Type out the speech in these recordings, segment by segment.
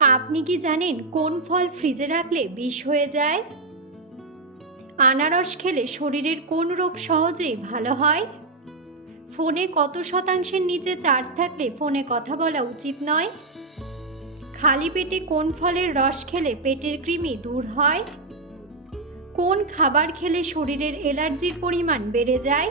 আপনি কি জানেন কোন ফল ফ্রিজে রাখলে বিষ হয়ে যায়? আনারস খেলে শরীরের কোন রোগ সহজেই ভালো হয়? ফোনে কত শতাংশের নিচে চার্জ থাকলে ফোনে কথা বলা উচিত নয়? খালি পেটে কোন ফলের রস খেলে পেটের কৃমি দূর হয়? কোন খাবার খেলে শরীরের এলার্জির পরিমাণ বেড়ে যায়?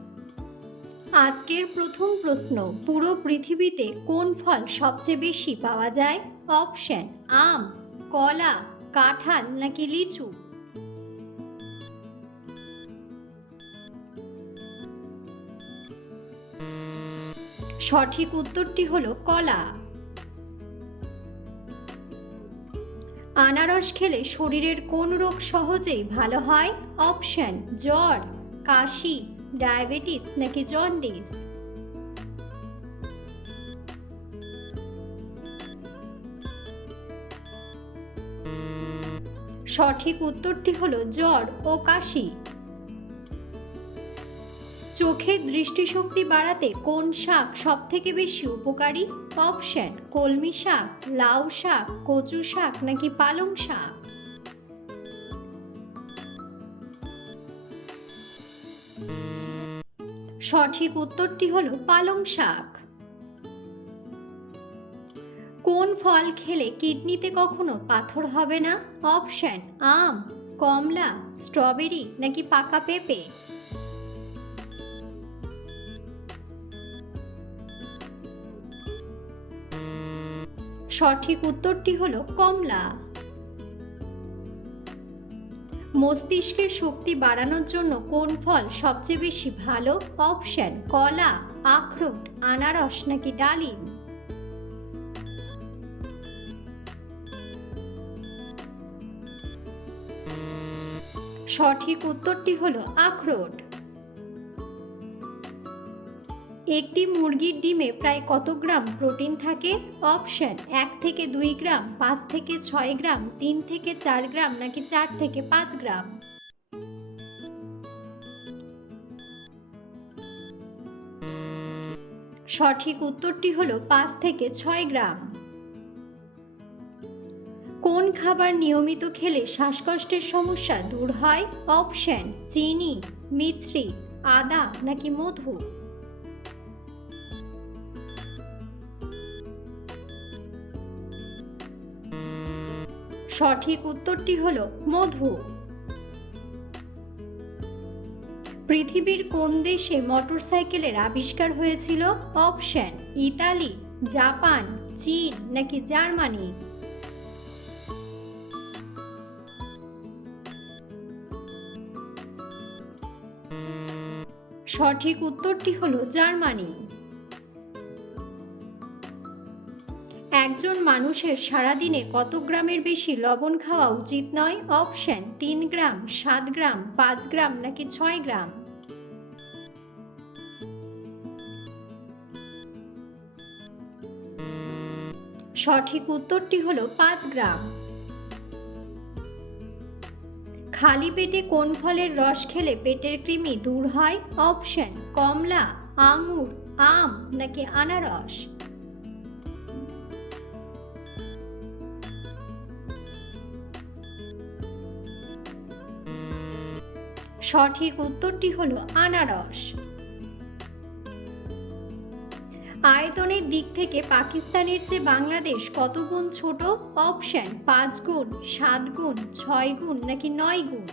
আজকের প্রথম প্রশ্ন, পুরো পৃথিবীতে কোন ফল সবচেয়ে বেশি পাওয়া যায়? অপশন, আম, কলা, কাঁঠাল নাকি লিচু? সঠিক উত্তরটি হলো কলা। আনারস খেলে শরীরের কোন রোগ সহজেই ভালো হয়? অপশন, জ্বর, কাশি ডায়াবেটিস নাকি জন্ডিস? সঠিক উত্তরটি হলো জ্বর ও কাশি। চোখের দৃষ্টিশক্তি বাড়াতে কোন শাক সব থেকে বেশি উপকারী? অপশন কলমি শাক, লাউ শাক, কচু শাক নাকি পালং শাক? সঠিক উত্তরটি হলো পালং শাক। কোন ফল খেলে কিডনিতে কখনো পাথর হবে না? অপশন, আম, কমলা, স্ট্রবেরি নাকি পাকা পেঁপে? সঠিক উত্তরটি হলো কমলা। মস্তিষ্কের শক্তি বাড়ানোর জন্য কোন ফল সবচেয়ে বেশি ভালো? অপশন, কলা, আখরোট, আনারস নাকি ডালিম? সঠিক উত্তরটি হলো আখরোট। একটি মুরগির ডিমে প্রায় কত গ্রাম প্রোটিন থাকে? অপশন, এক থেকে দুই গ্রাম, পাঁচ থেকে ছয় গ্রাম, তিন থেকে চার গ্রাম নাকি চার থেকে পাঁচ গ্রাম? সঠিক উত্তরটি হলো পাঁচ থেকে ছয় গ্রাম। কোন খাবার নিয়মিত খেলে শ্বাসকষ্টের সমস্যা দূর হয়? অপশন, চিনি, মিছরি, আদা নাকি মধু? সঠিক উত্তরটি হল মধু। পৃথিবীর কোন দেশে মোটরসাইকেলের আবিষ্কার হয়েছিল? অপশন, ইতালি, জাপান, চীন নাকি জার্মানি? সঠিক উত্তরটি হল জার্মানি। একজন মানুষের সারাদিনে কত গ্রামের বেশি লবণ খাওয়া উচিত নয়? অপশন, তিন গ্রাম, সাত গ্রাম, পাঁচ গ্রাম নাকি ছয় গ্রাম? সঠিক উত্তরটি হলো পাঁচ গ্রাম। খালি পেটে কোন ফলের রস খেলে পেটের কৃমি দূর হয়? অপশন, কমলা, আঙুর, আম নাকি আনারস? সঠিক উত্তরটি হলো আনারস। আয়তনের দিক থেকে পাকিস্তানের চেয়ে বাংলাদেশ কত গুণ ছোট? অপশন পাঁচ গুণ, সাত গুণ, ছয় গুণ, নাকি নয় গুণ?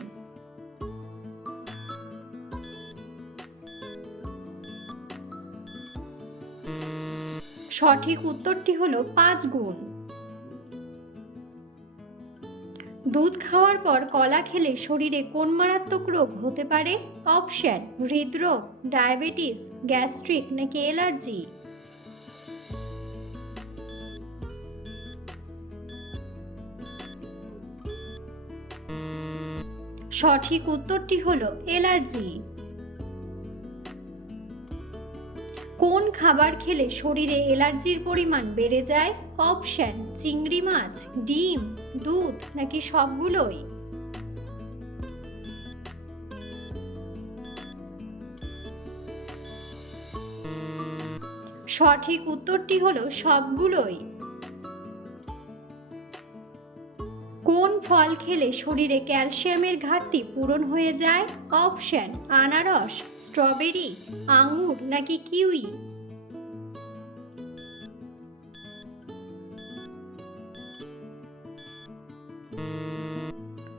সঠিক উত্তরটি হলো পাঁচ গুণ। দুধ খাওয়ার পর কলা খেলে শরীরে কোন মারাত্মক রোগ হতে পারে? অপশান, হৃদরোগ, ডায়াবেটিস, গ্যাস্ট্রিক নাকি অ্যালার্জি সঠিক উত্তরটি হল অ্যালার্জি কোন খাবার খেলে শরীরে অ্যালার্জির পরিমাণ বেড়ে যায়? অপশান, চিংড়ি মাছ, ডিম। দুধ নাকি সবগুলোই? সঠিক উত্তরটি হলো সবগুলোই। কোন ফল খেলে শরীরে ক্যালসিয়ামের ঘাটতি পূরণ হয়ে যায়? অপশন, আনারস, স্ট্রবেরি, আঙুর নাকি কিউই?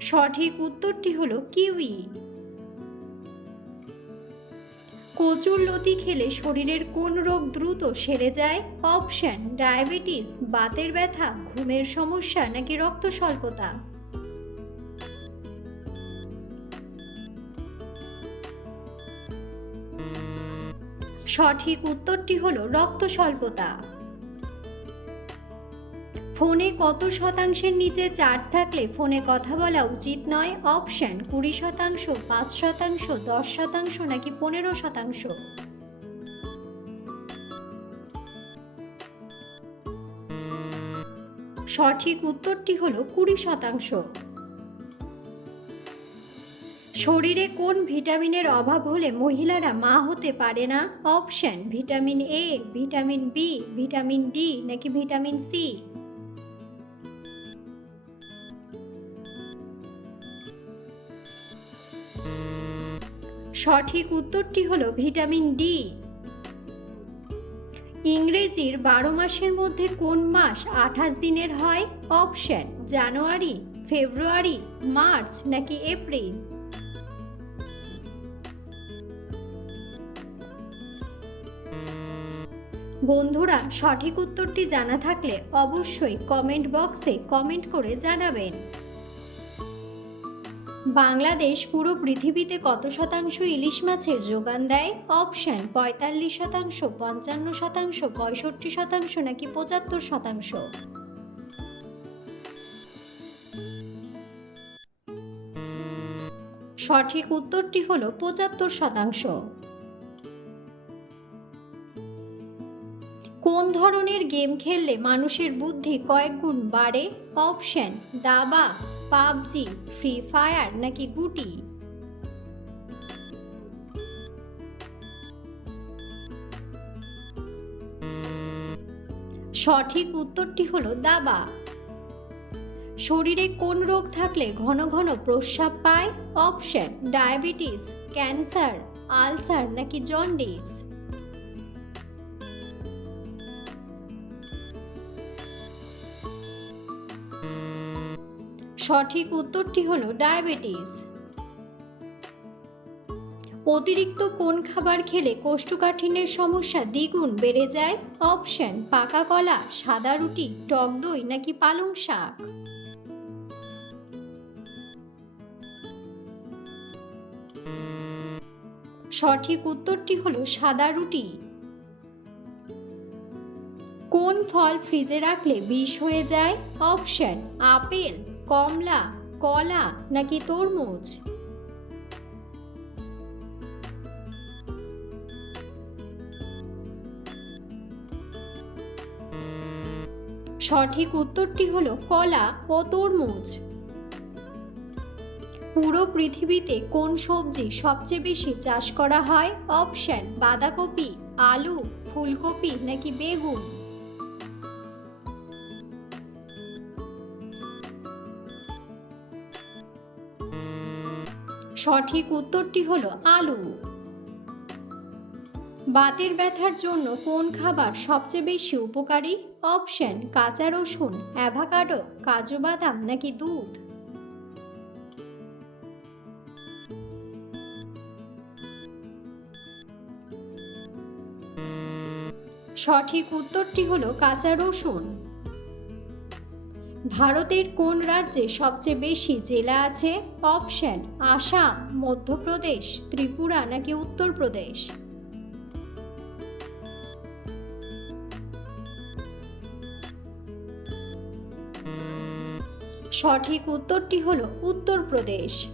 সঠিক উত্তরটি হলো কিউই। কচুর লতি খেলে শরীরের কোন রোগ দ্রুত সেরে যায়? অপশন, ডায়াবেটিস, বাতের ব্যথা, ঘুমের সমস্যা নাকি রক্ত স্বল্পতা? সঠিক উত্তরটি হলো রক্ত স্বল্পতা। ফোনে কত শতাংশের নিচে চার্জ থাকলে ফোনে কথা বলা উচিত নয়? অপশন, কুড়ি শতাংশ, পাঁচ শতাংশ, দশ শতাংশ নাকি পনেরো শতাংশ? সঠিক উত্তরটি হলো কুড়ি শতাংশ। শরীরে কোন ভিটামিনের অভাব হলে মহিলারা মা হতে পারে না? Option, vitamin A, vitamin B, vitamin D নাকি ভিটামিন সি? সঠিক উত্তরটি হলো ভিটামিন ডি। ইংরেজির বারো মাসের মধ্যে কোন মাস আঠাশ দিনের হয়? অপশন, জানুয়ারি, ফেব্রুয়ারি, মার্চ নাকি এপ্রিল? বন্ধুরা, সঠিক উত্তরটি জানা থাকলে অবশ্যই কমেন্ট বক্সে কমেন্ট করে জানাবেন। বাংলাদেশ পুরো পৃথিবীতে কত শতাংশ ইলিশ মাছের যোগান দেয়? অপশন, পঁয়তাল্লিশ শতাংশ, পঞ্চান্ন শতাংশ, পঁয়ষট্টি শতাংশ নাকি পঁচাত্তর শতাংশ? সঠিক উত্তরটি হলো পঁচাত্তর শতাংশ। কোন ধরনের গেম খেললে মানুষের বুদ্ধি কয়েক গুণ বাড়ে? অপশন, দাবা। পাবজি, ফ্রি ফায়ার নাকি গুটি? সঠিক উত্তরটি হলো দাবা। শরীরে কোন রোগ থাকলে ঘন ঘন প্রস্রাব পায়? অপশন, ডায়াবেটিস, ক্যান্সার, আলসার নাকি জন্ডিস? সঠিক উত্তরটি হলো ডায়াবেটিস। অতিরিক্ত কোন খাবার খেলে কোষ্ঠকাঠিন্যের সমস্যা দ্বিগুণ বেড়ে যায়? অপশন, পাকা কলা, সাদা রুটি, টক দই নাকি পালং শাক? সঠিক উত্তরটি হলো সাদা রুটি। কোন ফল ফ্রিজে রাখলে বিষ হয়ে যায়? অপশন, আপেল কমলা, কলা নাকি তরমুজ? সঠিক উত্তরটি হলো কলা ও তরমুজ। পুরো পৃথিবীতে কোন সবজি সবচেয়ে বেশি চাষ করা হয়? অপশন বাঁধাকপি, আলু, ফুলকপি নাকি বেগুন? সঠিক উত্তরটি হলো আলু। বাতের ব্যথার জন্য কোন খাবার সবচেয়ে বেশি উপকারী? অপশন, কাঁচা রসুন, অ্যাভাকাডো, কাজু বাদাম নাকি দুধ? সঠিক উত্তরটি হলো কাঁচা রসুন। ভারতের কোন রাজ্যে সবচেয়ে বেশি জেলা আছে? অপশন, আসাম, মধ্যপ্রদেশ, ত্রিপুরা নাকি উত্তরপ্রদেশ? সঠিক উত্তরটি হল উত্তরপ্রদেশ।